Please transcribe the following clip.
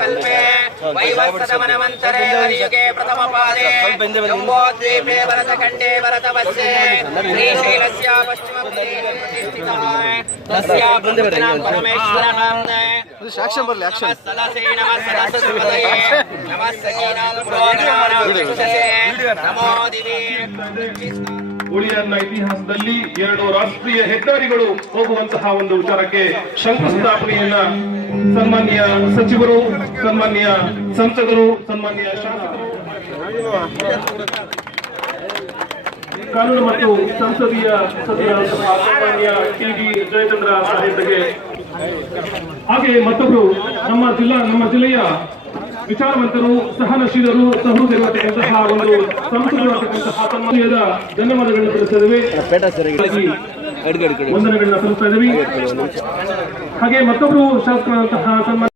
कल्पे वैवस्वतमनमन्तरे कलियुगे प्रथमपादे जम्बोद्वीपे भरतखण्डे भरतवर्षे श्रीशैलस्य पश्चिमप्रदेशे प्रतिष्ठितः तस्य परमेश्वरः ಹುಳಿಯನ್ನ ಇತಿಹಾಸದಲ್ಲಿ 2 ರಾಷ್ಟ್ರೀಯ ಹೆದ್ದಾರಿಗಳು ಹೋಗುವಂತಹ ಒಂದು ವಿಚಾರಕ್ಕೆ ಶಂಕುಸ್ಥಾಪನೆಯನ್ನ ಸನ್ಮಾನ್ಯ ಸಚಿವರು, ಸನ್ಮಾನ್ಯ ಸಂಸದರು, ಸನ್ಮಾನ್ಯ ಶಾಸಕರು, ಕಾನೂನು ಮತ್ತು ಸಂಸದೀಯ ಸದಸ್ಯರಾದಂತಹ ಸನ್ಮಾನ್ಯ ಟಿ.ಬಿ. ಜಯಚಂದ್ರ ಸಾಹೇಬರಿಗೆ, ಹಾಗೆ ಮತ್ತೊಬ್ಬರು ನಮ್ಮ ಜಿಲ್ಲೆಯ ವಿಚಾರವಂತರು, ಸಹನಶೀಲರು, ಸಹೃದಯವಂತಹ ಒಂದು ಸಂಸದರಾಗಿರ್ತಕ್ಕಂತಹ ಸನ್ಮಾನ್ಯದ ಧನ್ಯವಾದಗಳನ್ನು ತಿಳಿಸಿದ್ದೇವೆ, ವಂದನೆಗಳನ್ನ ಸಲ್ಲಿಸ್ತಾ ಇದ್ದೀವಿ. ಹಾಗೆ ಮತ್ತೊಬ್ಬರು ಶಾಸಕರಾದಂತಹ ಸನ್ಮಾನ್ಯ